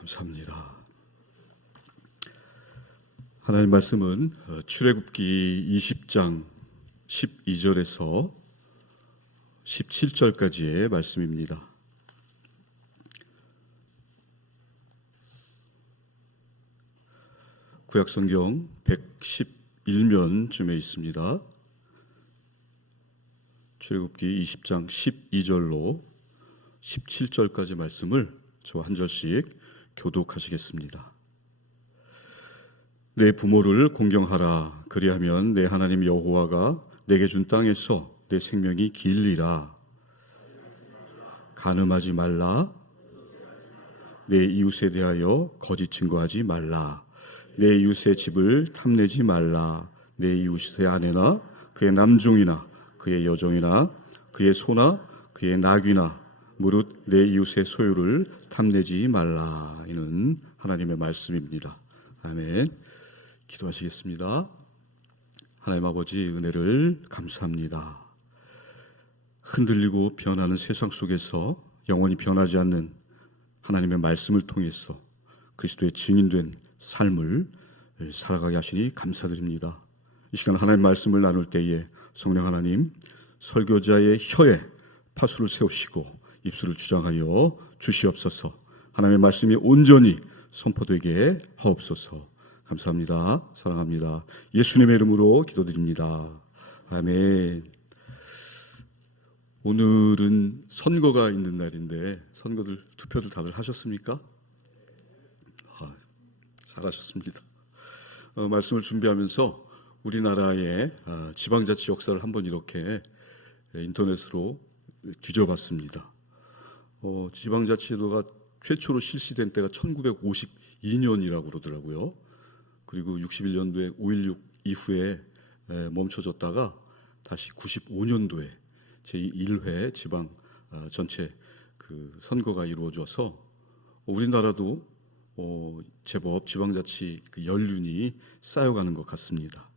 감사합니다. 하나님 말씀은 출애굽기 20장 12절에서 17절까지의 말씀입니다. 구약성경 111면쯤에 있습니다. 출애굽기 20장 12절로 17절까지 말씀을 저 한 절씩 교독하시겠습니다. 내 부모를 공경하라. 그리하면 내 하나님 여호와가 내게 준 땅에서 내 생명이 길리라. 간음하지 말라. 내 이웃에 대하여 거짓 증거하지 말라. 내 이웃의 집을 탐내지 말라. 내 이웃의 아내나 그의 남종이나 그의 여종이나 그의 소나 그의 낙이나 무릇 내 이웃의 소유를 탐내지 말라. 이는 하나님의 말씀입니다. 아멘. 기도하시겠습니다. 하나님 아버지, 은혜를 감사합니다. 흔들리고 변하는 세상 속에서 영원히 변하지 않는 하나님의 말씀을 통해서 그리스도의 증인된 삶을 살아가게 하시니 감사드립니다. 이 시간 하나님의 말씀을 나눌 때에 성령 하나님, 설교자의 혀에 파수를 세우시고 입술을 주장하여 주시옵소서. 하나님의 말씀이 온전히 선포되게 하옵소서. 감사합니다. 사랑합니다. 예수님의 이름으로 기도드립니다. 아멘. 오늘은 선거가 있는 날인데 투표를 다들 하셨습니까? 잘하셨습니다. 말씀을 준비하면서 우리나라의 지방자치 역사를 한번 이렇게 인터넷으로 뒤져봤습니다. 지방자치제도가 최초로 실시된 때가 1952년이라고 그러더라고요. 그리고 61년도에 5.16 이후에 멈춰졌다가 다시 95년도에 제1회 지방 전체 그 선거가 이루어져서 우리나라도 제법 지방자치 그 연륜이 쌓여가는 것 같습니다.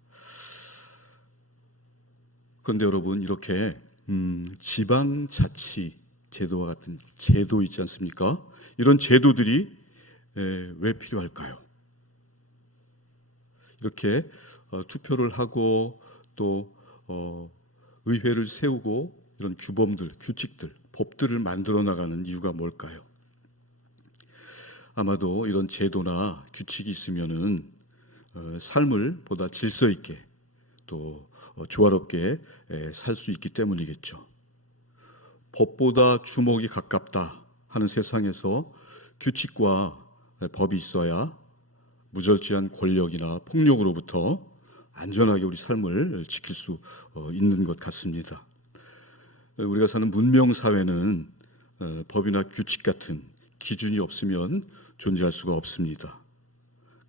그런데 여러분, 이렇게 지방자치 제도와 같은 제도 있지 않습니까? 이런 제도들이 왜 필요할까요? 이렇게 투표를 하고 또 의회를 세우고 이런 규범들, 규칙들, 법들을 만들어 나가는 이유가 뭘까요? 아마도 이런 제도나 규칙이 있으면은 삶을 보다 질서 있게 또 조화롭게 살 수 있기 때문이겠죠. 법보다 주먹이 가깝다 하는 세상에서 규칙과 법이 있어야 무절제한 권력이나 폭력으로부터 안전하게 우리 삶을 지킬 수 있는 것 같습니다. 우리가 사는 문명사회는 법이나 규칙 같은 기준이 없으면 존재할 수가 없습니다.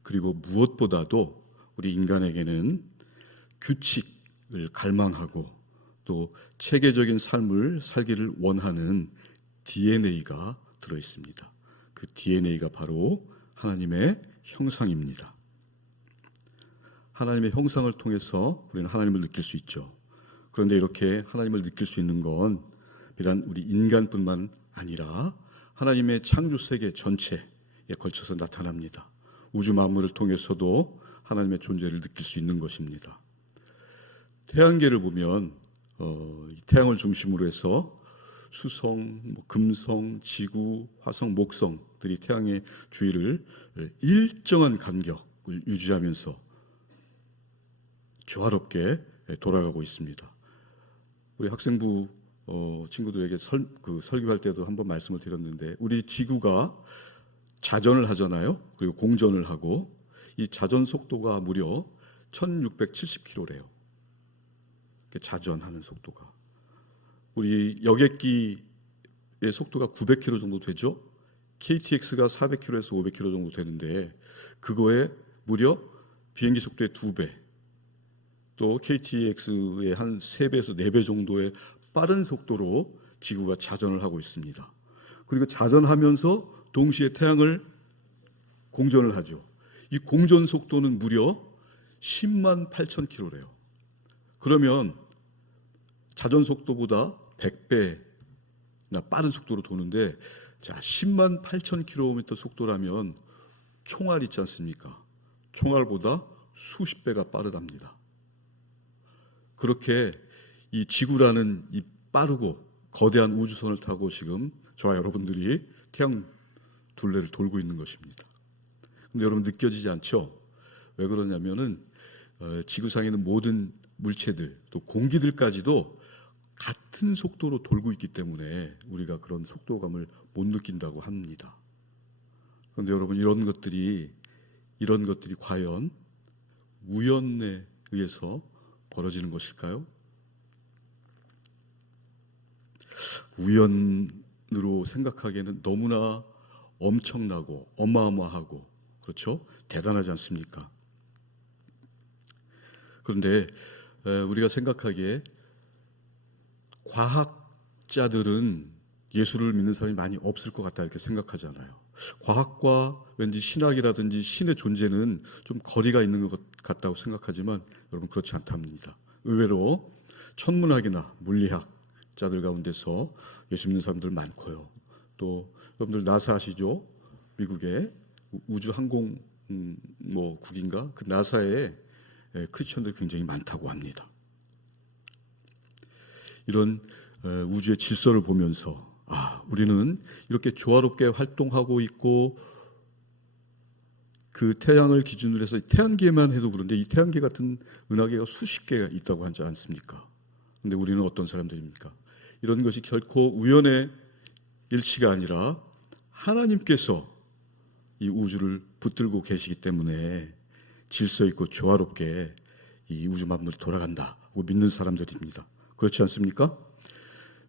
그리고 무엇보다도 우리 인간에게는 규칙을 갈망하고 또 체계적인 삶을 살기를 원하는 DNA가 들어있습니다. 그 DNA가 바로 하나님의 형상입니다. 하나님의 형상을 통해서 우리는 하나님을 느낄 수 있죠. 그런데 이렇게 하나님을 느낄 수 있는 건 비단 우리 인간뿐만 아니라 하나님의 창조 세계 전체에 걸쳐서 나타납니다. 우주 만물을 통해서도 하나님의 존재를 느낄 수 있는 것입니다. 태양계를 보면 태양을 중심으로 해서 수성, 금성, 지구, 화성, 목성들이 태양의 주위를 일정한 간격을 유지하면서 조화롭게 돌아가고 있습니다. 우리 학생부 친구들에게 설교할 때도 한번 말씀을 드렸는데, 우리 지구가 자전을 하잖아요. 그리고 공전을 하고, 이 자전 속도가 무려 1670km래요. 자전하는 속도가. 우리 여객기의 속도가 900km 정도 되죠. KTX가 400km에서 500km 정도 되는데 그거에 무려 비행기 속도의 2배, 또 KTX의 한 3배에서 4배 정도의 빠른 속도로 지구가 자전을 하고 있습니다. 그리고 자전하면서 동시에 태양을 공전을 하죠. 이 공전 속도는 무려 10만 8천 km래요. 그러면 자전 속도보다 100배나 빠른 속도로 도는데 자, 10만 8천 킬로미터 속도라면 총알 있지 않습니까? 총알보다 수십 배가 빠르답니다. 그렇게 이 지구라는 이 빠르고 거대한 우주선을 타고 지금 저와 여러분들이 태양 둘레를 돌고 있는 것입니다. 근데 여러분 느껴지지 않죠? 왜 그러냐면은 지구상에 있는 모든 물체들 또 공기들까지도 같은 속도로 돌고 있기 때문에 우리가 그런 속도감을 못 느낀다고 합니다. 그런데 여러분 이런 것들이 과연 우연에 의해서 벌어지는 것일까요? 우연으로 생각하기에는 너무나 엄청나고 어마어마하고 그렇죠? 대단하지 않습니까? 그런데 우리가 생각하기에 과학자들은 예수를 믿는 사람이 많이 없을 것 같다 이렇게 생각하잖아요. 과학과 왠지 신학이라든지 신의 존재는 좀 거리가 있는 것 같다고 생각하지만 여러분 그렇지 않답니다. 의외로 천문학이나 물리학자들 가운데서 예수 믿는 사람들 많고요. 또 여러분들 나사 아시죠? 미국의 우주항공 국인가? 그 나사에 크리스천들이 굉장히 많다고 합니다. 이런 우주의 질서를 보면서 우리는 이렇게 조화롭게 활동하고 있고 그 태양을 기준으로 해서 태양계만 해도 그런데 이 태양계 같은 은하계가 수십 개가 있다고 하지 않습니까? 그런데 우리는 어떤 사람들입니까? 이런 것이 결코 우연의 일치가 아니라 하나님께서 이 우주를 붙들고 계시기 때문에 질서 있고 조화롭게 이 우주 만물이 돌아간다고 믿는 사람들입니다. 그렇지 않습니까?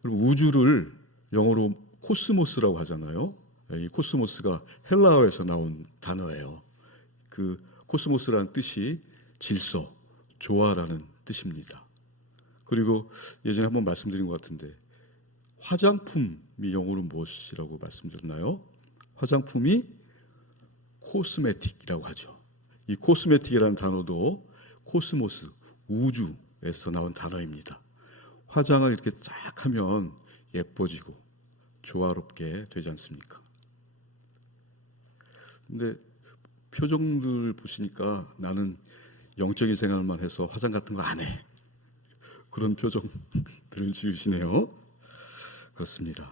우주를 영어로 코스모스라고 하잖아요. 이 코스모스가 헬라어에서 나온 단어예요. 그 코스모스라는 뜻이 질서, 조화라는 뜻입니다. 그리고 예전에 한번 말씀드린 것 같은데 화장품이 영어로 무엇이라고 말씀드렸나요? 화장품이 코스메틱이라고 하죠. 이 코스메틱이라는 단어도 코스모스, 우주에서 나온 단어입니다. 화장을 이렇게 쫙 하면 예뻐지고 조화롭게 되지 않습니까? 근데 표정들 보시니까 나는 영적인 생활만 해서 화장 같은 거 안 해. 그런 표정들을 지으시네요. 그렇습니다.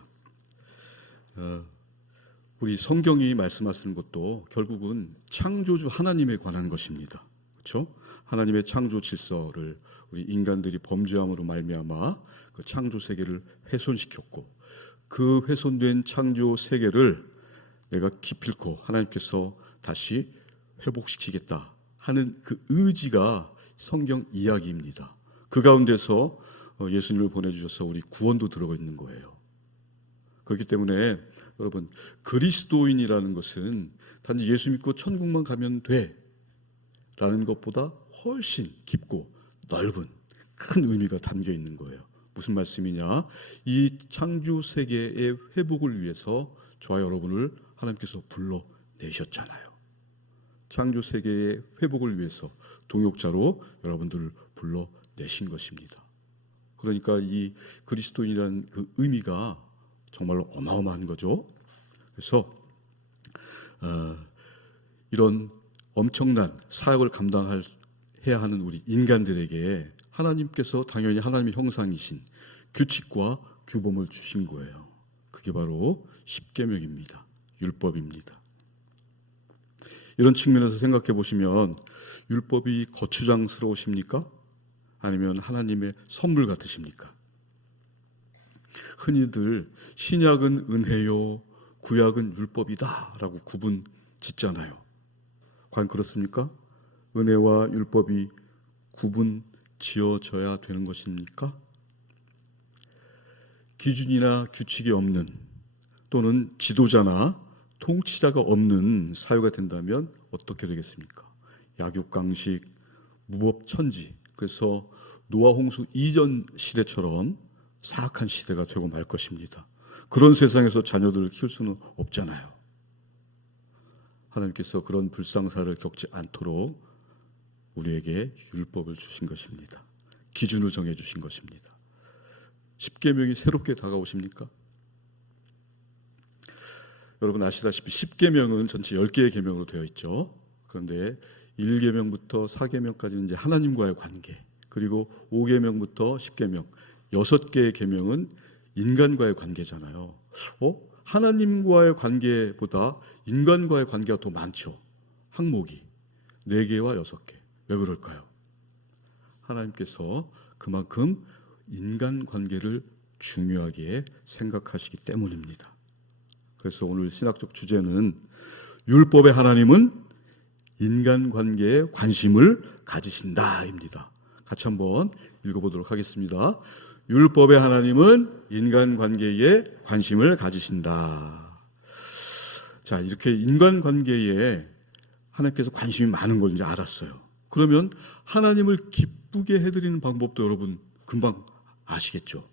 우리 성경이 말씀하시는 것도 결국은 창조주 하나님에 관한 것입니다. 그렇죠? 하나님의 창조 질서를 우리 인간들이 범죄함으로 말미암아 그 창조 세계를 훼손시켰고 그 훼손된 창조 세계를 내가 기필코 하나님께서 다시 회복시키겠다 하는 그 의지가 성경 이야기입니다. 그 가운데서 예수님을 보내주셔서 우리 구원도 들어가 있는 거예요. 그렇기 때문에 여러분 그리스도인이라는 것은 단지 예수 믿고 천국만 가면 돼 라는 것보다 훨씬 깊고 넓은 큰 의미가 담겨 있는 거예요. 무슨 말씀이냐? 이 창조 세계의 회복을 위해서 저와 여러분을 하나님께서 불러내셨잖아요. 창조 세계의 회복을 위해서 동역자로 여러분들을 불러내신 것입니다. 그러니까 이 그리스도인이라는 그 의미가 정말로 어마어마한 거죠. 그래서 이런 엄청난 사역을 감당해야 하는 우리 인간들에게 하나님께서 당연히 하나님의 형상이신 규칙과 규범을 주신 거예요. 그게 바로 십계명입니다. 율법입니다. 이런 측면에서 생각해 보시면 율법이 거추장스러우십니까? 아니면 하나님의 선물 같으십니까? 흔히들 신약은 은혜요, 구약은 율법이다 라고 구분 짓잖아요. 과연 그렇습니까? 은혜와 율법이 구분 지어져야 되는 것입니까? 기준이나 규칙이 없는 또는 지도자나 통치자가 없는 사회가 된다면 어떻게 되겠습니까? 약육강식, 무법천지, 그래서 노아 홍수 이전 시대처럼 사악한 시대가 되고 말 것입니다. 그런 세상에서 자녀들을 키울 수는 없잖아요. 하나님께서 그런 불상사를 겪지 않도록 우리에게 율법을 주신 것입니다. 기준을 정해 주신 것입니다. 십계명이 새롭게 다가오십니까? 여러분 아시다시피 10계명은 전체 10개의 계명으로 되어 있죠. 그런데 1계명부터 4계명까지는 이제 하나님과의 관계, 그리고 5계명부터 10계명 6개의 계명은 인간과의 관계잖아요. 하나님과의 관계보다 인간과의 관계가 더 많죠. 항목이 4개와 6개. 왜 그럴까요? 하나님께서 그만큼 인간관계를 중요하게 생각하시기 때문입니다. 그래서 오늘 신학적 주제는 율법의 하나님은 인간관계에 관심을 가지신다입니다. 같이 한번 읽어보도록 하겠습니다. 율법의 하나님은 인간관계에 관심을 가지신다. 자, 이렇게 인간관계에 하나님께서 관심이 많은 걸 이제 알았어요. 그러면 하나님을 기쁘게 해드리는 방법도 여러분 금방 아시겠죠?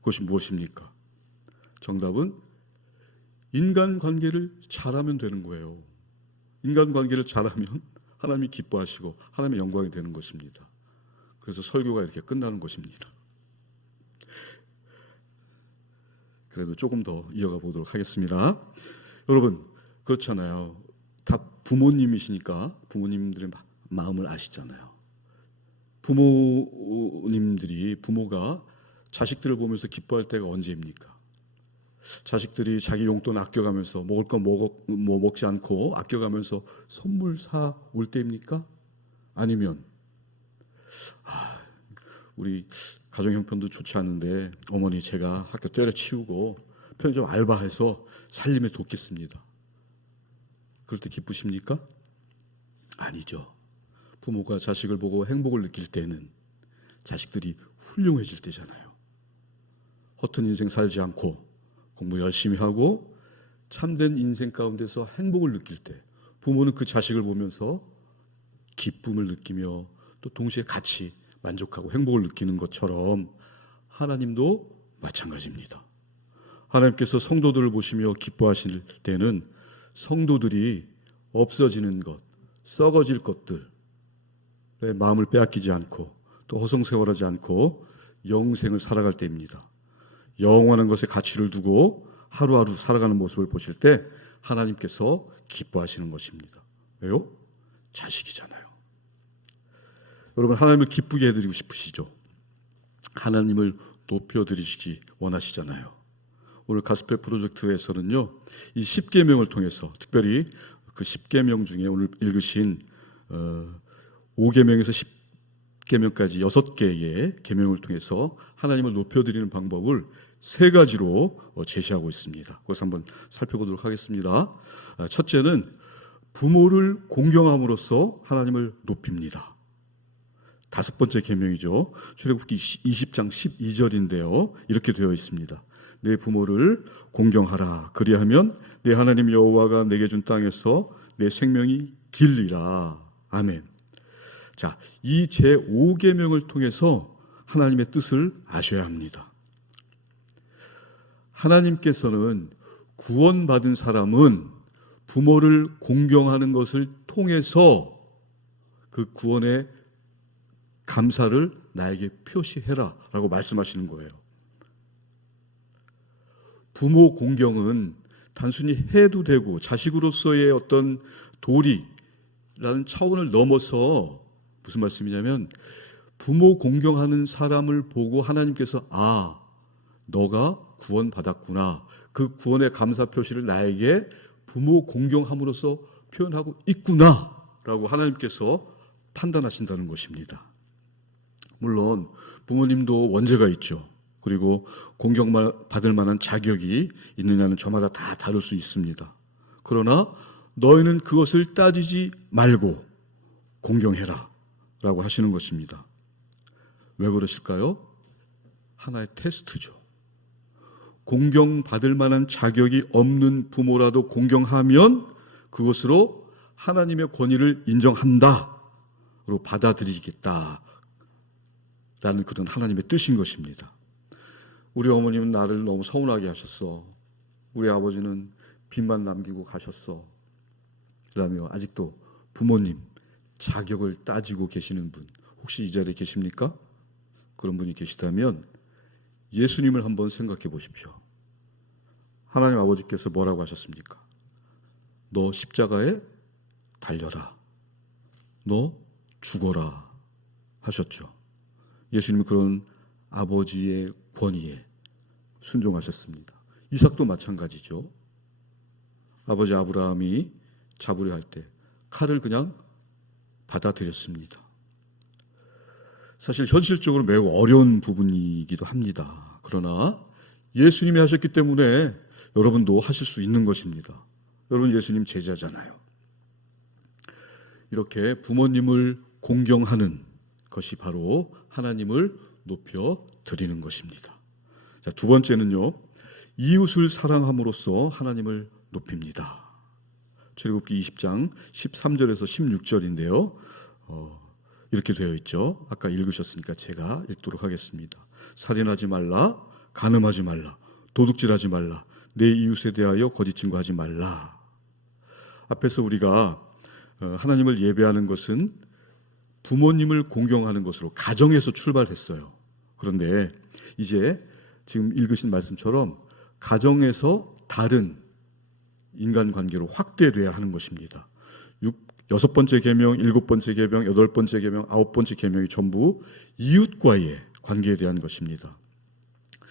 그것이 무엇입니까? 정답은 인간관계를 잘하면 되는 거예요. 인간관계를 잘하면 하나님이 기뻐하시고 하나님의 영광이 되는 것입니다. 그래서 설교가 이렇게 끝나는 것입니다. 그래도 조금 더 이어가 보도록 하겠습니다. 여러분 그렇잖아요. 다 부모님이시니까 부모님들의 마음을 아시잖아요. 부모가 자식들을 보면서 기뻐할 때가 언제입니까? 자식들이 자기 용돈 아껴가면서 먹을 거 먹지 않고 아껴가면서 선물 사 올 때입니까? 아니면 우리 가정 형편도 좋지 않은데 어머니 제가 학교 때려치우고 편의점 알바해서 살림에 돕겠습니다. 그럴 때 기쁘십니까? 아니죠. 부모가 자식을 보고 행복을 느낄 때는 자식들이 훌륭해질 때잖아요. 허튼 인생 살지 않고 공부 열심히 하고 참된 인생 가운데서 행복을 느낄 때 부모는 그 자식을 보면서 기쁨을 느끼며 또 동시에 같이 만족하고 행복을 느끼는 것처럼 하나님도 마찬가지입니다. 하나님께서 성도들을 보시며 기뻐하실 때는 성도들이 없어지는 것, 썩어질 것들에 마음을 빼앗기지 않고 또 허송세월하지 않고 영생을 살아갈 때입니다. 영원한 것에 가치를 두고 하루하루 살아가는 모습을 보실 때 하나님께서 기뻐하시는 것입니다. 왜요? 자식이잖아요. 여러분 하나님을 기쁘게 해드리고 싶으시죠? 하나님을 높여드리시기 원하시잖아요. 오늘 가스펠 프로젝트에서는요, 이 10계명을 통해서 특별히 그 10계명 중에 오늘 읽으신 5계명에서 10계명까지 6개의 계명을 통해서 하나님을 높여드리는 방법을 3가지로 제시하고 있습니다. 그것을 한번 살펴보도록 하겠습니다. 첫째는 부모를 공경함으로써 하나님을 높입니다. 5번째 계명이죠. 출애굽기 20장 12절인데요. 이렇게 되어 있습니다. 내 부모를 공경하라. 그리하면 내 하나님 여호와가 내게 준 땅에서 내 생명이 길리라. 아멘. 자, 이 제5계명을 통해서 하나님의 뜻을 아셔야 합니다. 하나님께서는 구원받은 사람은 부모를 공경하는 것을 통해서 그 구원의 감사를 나에게 표시해라 라고 말씀하시는 거예요. 부모 공경은 단순히 해도 되고 자식으로서의 어떤 도리라는 차원을 넘어서 무슨 말씀이냐면 부모 공경하는 사람을 보고 하나님께서 너가 구원받았구나. 그 구원의 감사 표시를 나에게 부모 공경함으로써 표현하고 있구나 라고 하나님께서 판단하신다는 것입니다. 물론 부모님도 원죄가 있죠. 그리고 공경받을 만한 자격이 있느냐는 저마다 다 다를 수 있습니다. 그러나 너희는 그것을 따지지 말고 공경해라 라고 하시는 것입니다. 왜 그러실까요? 하나의 테스트죠. 공경받을 만한 자격이 없는 부모라도 공경하면 그것으로 하나님의 권위를 인정한다로 받아들이겠다라는 그런 하나님의 뜻인 것입니다. 우리 어머님은 나를 너무 서운하게 하셨어. 우리 아버지는 빚만 남기고 가셨어. 라며 아직도 부모님 자격을 따지고 계시는 분 혹시 이 자리에 계십니까? 그런 분이 계시다면 예수님을 한번 생각해 보십시오. 하나님 아버지께서 뭐라고 하셨습니까? 너 십자가에 달려라. 너 죽어라 하셨죠. 예수님은 그런 아버지의 권위에 순종하셨습니다. 이삭도 마찬가지죠. 아버지 아브라함이 잡으려 할 때 칼을 그냥 받아들였습니다. 사실 현실적으로 매우 어려운 부분이기도 합니다. 그러나 예수님이 하셨기 때문에 여러분도 하실 수 있는 것입니다. 여러분 예수님 제자잖아요. 이렇게 부모님을 공경하는 것이 바로 하나님을 높여 드리는 것입니다. 자, 두 번째는요. 이웃을 사랑함으로써 하나님을 높입니다. 출애굽기 20장 13절에서 16절인데요. 이렇게 되어 있죠. 아까 읽으셨으니까 제가 읽도록 하겠습니다. 살인하지 말라, 간음하지 말라, 도둑질하지 말라, 내 이웃에 대하여 거짓 증거하지 말라. 앞에서 우리가 하나님을 예배하는 것은 부모님을 공경하는 것으로 가정에서 출발했어요. 그런데 이제 지금 읽으신 말씀처럼 가정에서 다른 인간관계로 확대돼야 하는 것입니다. 6번째 계명, 7번째 계명, 8번째 계명, 9번째 계명이 전부 이웃과의 관계에 대한 것입니다.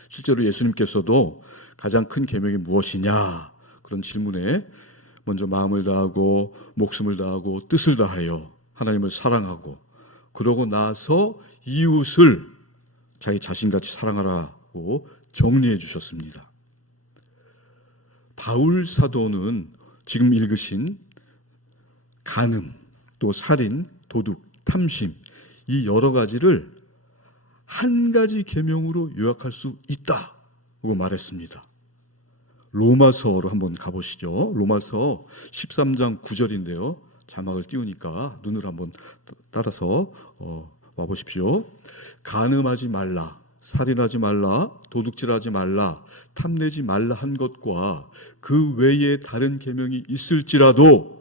실제로 예수님께서도 가장 큰 계명이 무엇이냐 그런 질문에 먼저 마음을 다하고 목숨을 다하고 뜻을 다하여 하나님을 사랑하고 그러고 나서 이웃을 자기 자신같이 사랑하라고 정리해 주셨습니다. 바울 사도는 지금 읽으신 간음, 또 살인, 도둑, 탐심 이 여러 가지를 한 가지 계명으로 요약할 수 있다고 말했습니다. 로마서로 한번 가보시죠. 로마서 13장 9절인데요. 자막을 띄우니까 눈을 한번 따라서 와보십시오. 간음하지 말라, 살인하지 말라, 도둑질하지 말라, 탐내지 말라 한 것과 그 외에 다른 계명이 있을지라도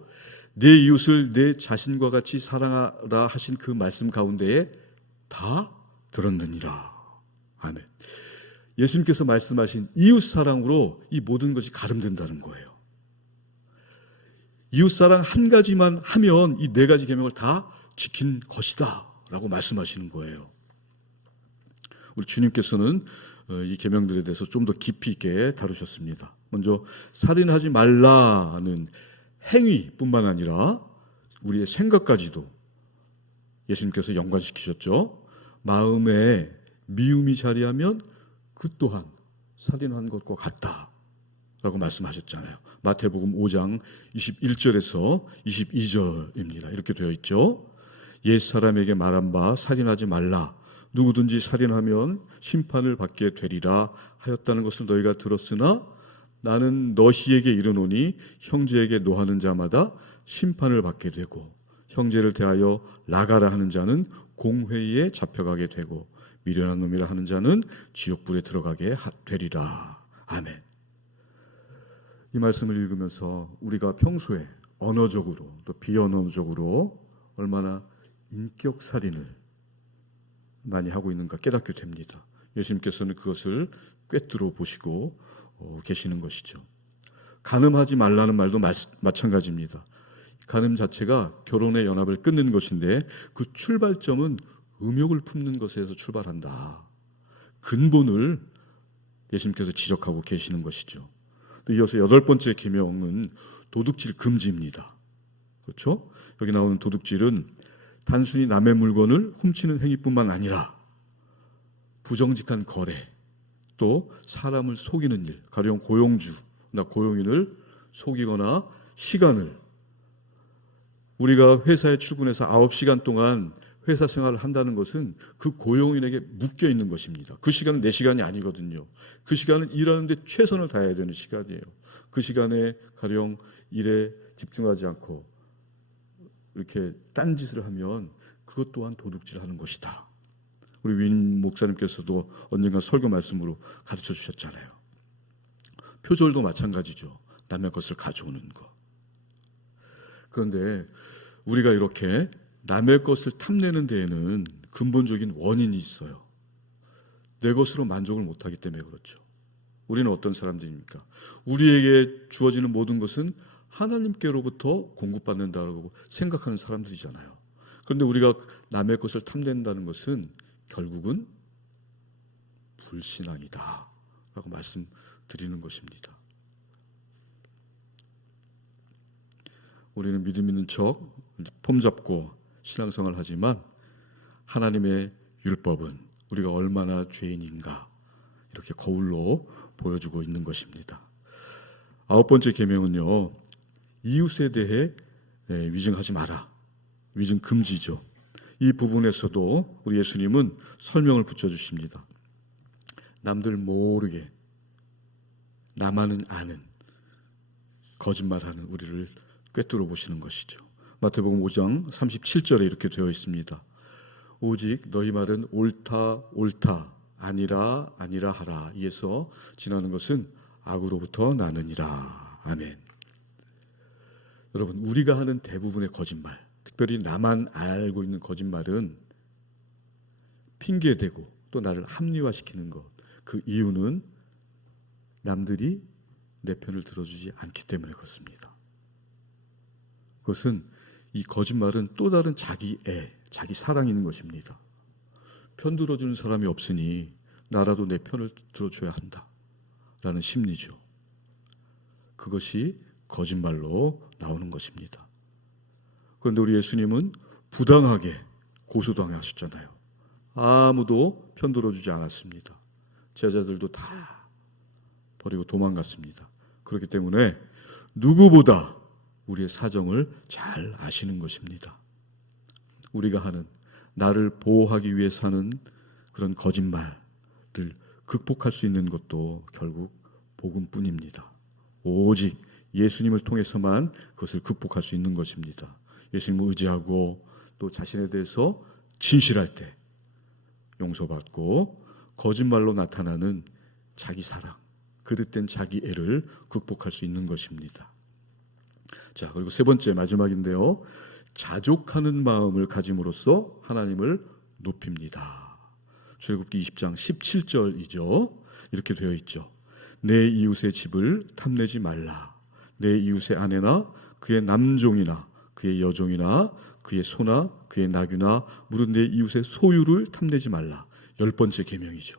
내 이웃을 내 자신과 같이 사랑하라 하신 그 말씀 가운데에 다 들었느니라. 아멘. 예수님께서 말씀하신 이웃 사랑으로 이 모든 것이 가름된다는 거예요. 이웃 사랑 한 가지만 하면 이 네 가지 계명을 다 지킨 것이다 라고 말씀하시는 거예요. 우리 주님께서는 이 계명들에 대해서 좀 더 깊이 있게 다루셨습니다. 먼저 살인하지 말라는 행위뿐만 아니라 우리의 생각까지도 예수님께서 연관시키셨죠. 마음에 미움이 자리하면 그 또한 살인한 것과 같다라고 말씀하셨잖아요. 마태복음 5장 21절에서 22절입니다. 이렇게 되어 있죠. 옛 사람에게 말한 바 살인하지 말라. 누구든지 살인하면 심판을 받게 되리라 하였다는 것을 너희가 들었으나 나는 너희에게 이르노니 형제에게 노하는 자마다 심판을 받게 되고 형제를 대하여 나가라 하는 자는 공회에 잡혀가게 되고 미련한 놈이라 하는 자는 지옥불에 들어가게 되리라. 아멘. 이 말씀을 읽으면서 우리가 평소에 언어적으로 또 비언어적으로 얼마나 인격살인을 많이 하고 있는가 깨닫게 됩니다. 예수님께서는 그것을 꿰뚫어 보시고 계시는 것이죠. 간음하지 말라는 말도 마찬가지입니다. 간음 자체가 결혼의 연합을 끊는 것인데 그 출발점은 음욕을 품는 것에서 출발한다. 근본을 예수님께서 지적하고 계시는 것이죠. 또 이어서 8번째 계명은 도둑질 금지입니다. 그렇죠? 여기 나오는 도둑질은 단순히 남의 물건을 훔치는 행위뿐만 아니라 부정직한 거래, 또 사람을 속이는 일, 가령 고용주나 고용인을 속이거나 시간을 우리가 회사에 출근해서 9시간 동안 회사 생활을 한다는 것은 그 고용인에게 묶여 있는 것입니다. 그 시간은 내 시간이 아니거든요. 그 시간은 일하는데 최선을 다해야 되는 시간이에요. 그 시간에 가령 일에 집중하지 않고 이렇게 딴짓을 하면 그것 또한 도둑질하는 것이다. 우리 윈 목사님께서도 언젠가 설교 말씀으로 가르쳐 주셨잖아요. 표절도 마찬가지죠. 남의 것을 가져오는 것. 그런데 우리가 이렇게 남의 것을 탐내는 데에는 근본적인 원인이 있어요. 내 것으로 만족을 못하기 때문에 그렇죠. 우리는 어떤 사람들입니까? 우리에게 주어지는 모든 것은 하나님께로부터 공급받는다고 생각하는 사람들이잖아요. 그런데 우리가 남의 것을 탐낸다는 것은 결국은 불신앙이다 라고 말씀드리는 것입니다. 우리는 믿음 있는 척 폼 잡고 신앙생활을 하지만 하나님의 율법은 우리가 얼마나 죄인인가 이렇게 거울로 보여주고 있는 것입니다. 9번째 계명은요, 이웃에 대해 위증하지 마라. 위증 금지죠. 이 부분에서도 우리 예수님은 설명을 붙여주십니다. 남들 모르게 나만은 아는 거짓말하는 우리를 꿰뚫어 보시는 것이죠. 마태복음 5장 37절에 이렇게 되어 있습니다. 오직 너희 말은 옳다 옳다 아니라 아니라 하라. 이에서 지나는 것은 악으로부터 나느니라. 아멘. 여러분, 우리가 하는 대부분의 거짓말, 특별히 나만 알고 있는 거짓말은 핑계대고 또 나를 합리화시키는 것. 그 이유는 남들이 내 편을 들어주지 않기 때문에 그렇습니다. 그것은 이 거짓말은 또 다른 자기 사랑이 있는 것입니다. 편 들어주는 사람이 없으니 나라도 내 편을 들어줘야 한다라는 심리죠. 그것이 거짓말로 나오는 것입니다. 그런데 우리 예수님은 부당하게 고소당하셨잖아요. 아무도 편 들어주지 않았습니다. 제자들도 다 버리고 도망갔습니다. 그렇기 때문에 누구보다 우리의 사정을 잘 아시는 것입니다. 우리가 하는 나를 보호하기 위해서 하는 그런 거짓말을 극복할 수 있는 것도 결국 복음뿐입니다. 오직 예수님을 통해서만 그것을 극복할 수 있는 것입니다. 예수님을 의지하고 또 자신에 대해서 진실할 때 용서받고 거짓말로 나타나는 자기 사랑, 그릇된 자기 애를 극복할 수 있는 것입니다. 자, 그리고 세 번째 마지막인데요. 자족하는 마음을 가짐으로써 하나님을 높입니다. 출애굽기 20장 17절이죠. 이렇게 되어 있죠. 내 이웃의 집을 탐내지 말라. 내 이웃의 아내나 그의 남종이나 그의 여종이나 그의 소나 그의 나귀나 무릇 내 이웃의 소유를 탐내지 말라. 10번째 계명이죠.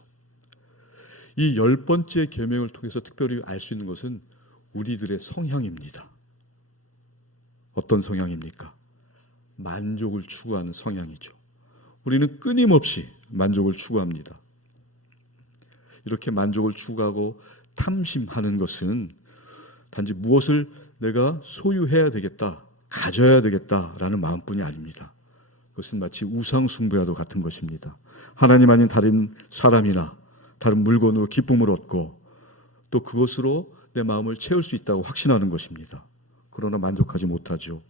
이 10번째 계명을 통해서 특별히 알 수 있는 것은 우리들의 성향입니다. 어떤 성향입니까? 만족을 추구하는 성향이죠. 우리는 끊임없이 만족을 추구합니다. 이렇게 만족을 추구하고 탐심하는 것은 단지 무엇을 내가 소유해야 되겠다, 가져야 되겠다라는 마음뿐이 아닙니다. 그것은 마치 우상숭배와도 같은 것입니다. 하나님 아닌 다른 사람이나 다른 물건으로 기쁨을 얻고 또 그것으로 내 마음을 채울 수 있다고 확신하는 것입니다. 그러나 만족하지 못하죠.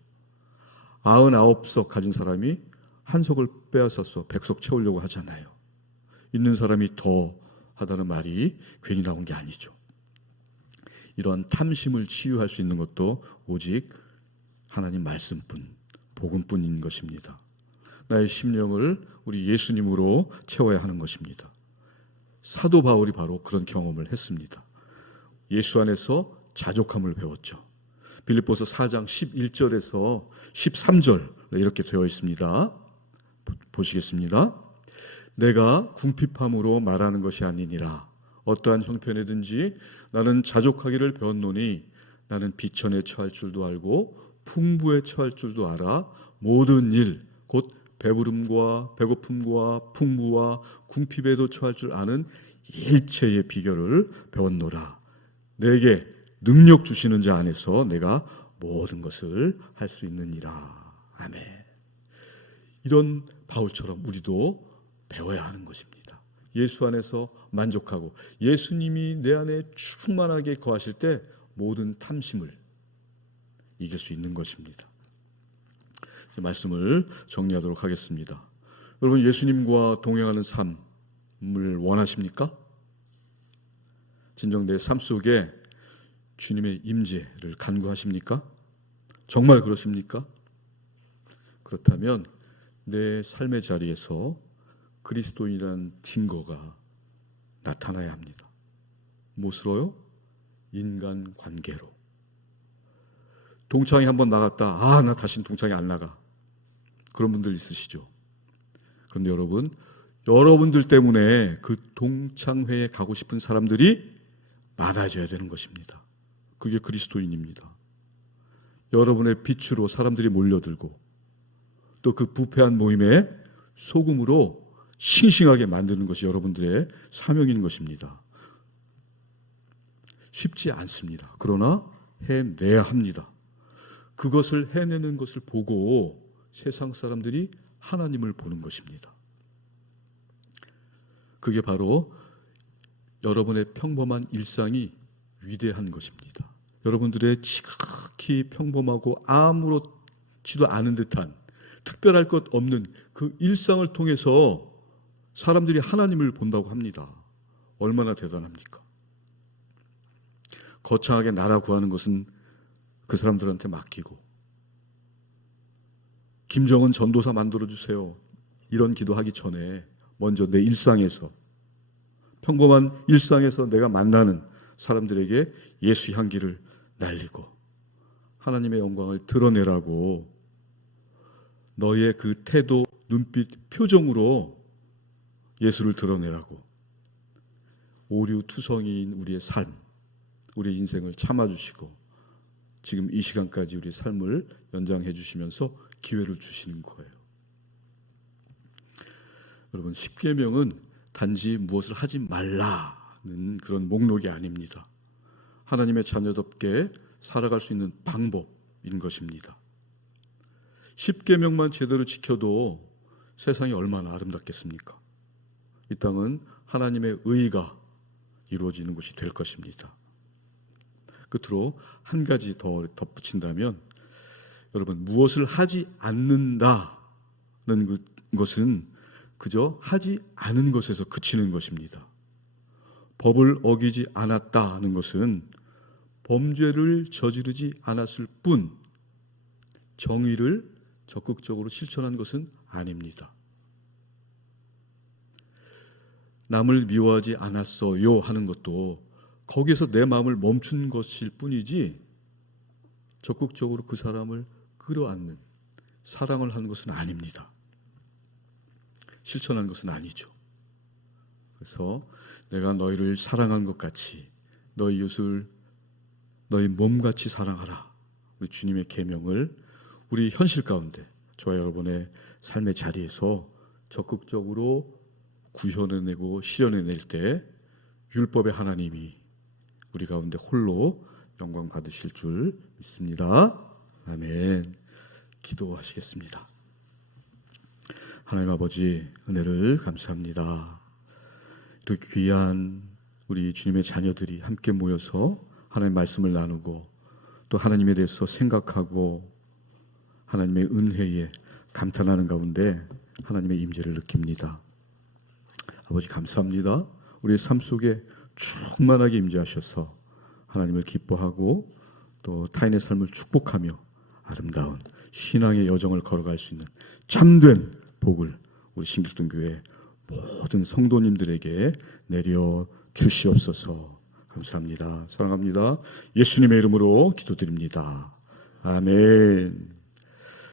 99석 가진 사람이 한 석을 빼앗아서 100석 채우려고 하잖아요. 있는 사람이 더 하다는 말이 괜히 나온 게 아니죠. 이런 탐심을 치유할 수 있는 것도 오직 하나님 말씀뿐, 복음뿐인 것입니다. 나의 심령을 우리 예수님으로 채워야 하는 것입니다. 사도 바울이 바로 그런 경험을 했습니다. 예수 안에서 자족함을 배웠죠. 빌립보서 4장 11절에서 13절 이렇게 되어 있습니다. 보시겠습니다. 내가 궁핍함으로 말하는 것이 아니니라. 어떠한 형편이든지 나는 자족하기를 배웠노니 나는 비천에 처할 줄도 알고 풍부에 처할 줄도 알아. 모든 일, 곧 배부름과 배고픔과 풍부와 궁핍에도 처할 줄 아는 일체의 비결을 배웠노라. 내게 능력 주시는 자 안에서 내가 모든 것을 할 수 있느니라. 아멘. 이런 바울처럼 우리도 배워야 하는 것입니다. 예수 안에서 만족하고 예수님이 내 안에 충만하게 거하실 때 모든 탐심을 이길 수 있는 것입니다. 말씀을 정리하도록 하겠습니다. 여러분, 예수님과 동행하는 삶을 원하십니까? 진정 내 삶 속에 주님의 임재를 간구하십니까? 정말 그러십니까? 그렇다면 내 삶의 자리에서 그리스도인이라는 증거가 나타나야 합니다. 무엇으로요? 인간관계로. 동창회 한번 나갔다. 나 다시는 동창회 안 나가. 그런 분들 있으시죠? 그런데 여러분들 때문에 그 동창회에 가고 싶은 사람들이 많아져야 되는 것입니다. 그게 그리스도인입니다. 여러분의 빛으로 사람들이 몰려들고 또 그 부패한 모임에 소금으로 싱싱하게 만드는 것이 여러분들의 사명인 것입니다. 쉽지 않습니다. 그러나 해내야 합니다. 그것을 해내는 것을 보고 세상 사람들이 하나님을 보는 것입니다. 그게 바로 여러분의 평범한 일상이 위대한 것입니다. 여러분들의 지극히 평범하고 아무렇지도 않은 듯한 특별할 것 없는 그 일상을 통해서 사람들이 하나님을 본다고 합니다. 얼마나 대단합니까? 거창하게 나라 구하는 것은 그 사람들한테 맡기고 김정은 전도사 만들어주세요. 이런 기도하기 전에 먼저 내 일상에서 평범한 일상에서 내가 만나는 사람들에게 예수 향기를 날리고 하나님의 영광을 드러내라고 너의 그 태도, 눈빛, 표정으로 예수를 드러내라고 오류투성이인 우리의 삶, 우리의 인생을 참아주시고 지금 이 시간까지 우리의 삶을 연장해 주시면서 기회를 주시는 거예요. 여러분, 십계명은 단지 무엇을 하지 말라는 그런 목록이 아닙니다. 하나님의 자녀답게 살아갈 수 있는 방법인 것입니다. 십계명만 제대로 지켜도 세상이 얼마나 아름답겠습니까? 이 땅은 하나님의 의가 이루어지는 곳이 될 것입니다. 끝으로 한 가지 더 덧붙인다면 여러분, 무엇을 하지 않는다는 것은 그저 하지 않은 것에서 그치는 것입니다. 법을 어기지 않았다는 것은 범죄를 저지르지 않았을 뿐 정의를 적극적으로 실천한 것은 아닙니다. 남을 미워하지 않았어요 하는 것도 거기에서 내 마음을 멈춘 것일 뿐이지 적극적으로 그 사람을 끌어안는 사랑을 한 것은 아닙니다. 실천한 것은 아니죠. 그래서 내가 너희를 사랑한 것 같이 너희 이웃을 너희 몸같이 사랑하라. 우리 주님의 계명을 우리 현실 가운데 저와 여러분의 삶의 자리에서 적극적으로 구현해내고 실현해낼 때 율법의 하나님이 우리 가운데 홀로 영광 받으실 줄 믿습니다. 아멘. 기도하시겠습니다. 하나님 아버지, 은혜를 감사합니다. 이렇게 귀한 우리 주님의 자녀들이 함께 모여서 하나님의 말씀을 나누고 또 하나님에 대해서 생각하고 하나님의 은혜에 감탄하는 가운데 하나님의 임재를 느낍니다. 아버지, 감사합니다. 우리의 삶 속에 충만하게 임재하셔서 하나님을 기뻐하고 또 타인의 삶을 축복하며 아름다운 신앙의 여정을 걸어갈 수 있는 참된 복을 우리 신길동교회 모든 성도님들에게 내려 주시옵소서. 감사합니다. 사랑합니다. 예수님의 이름으로 기도드립니다. 아멘.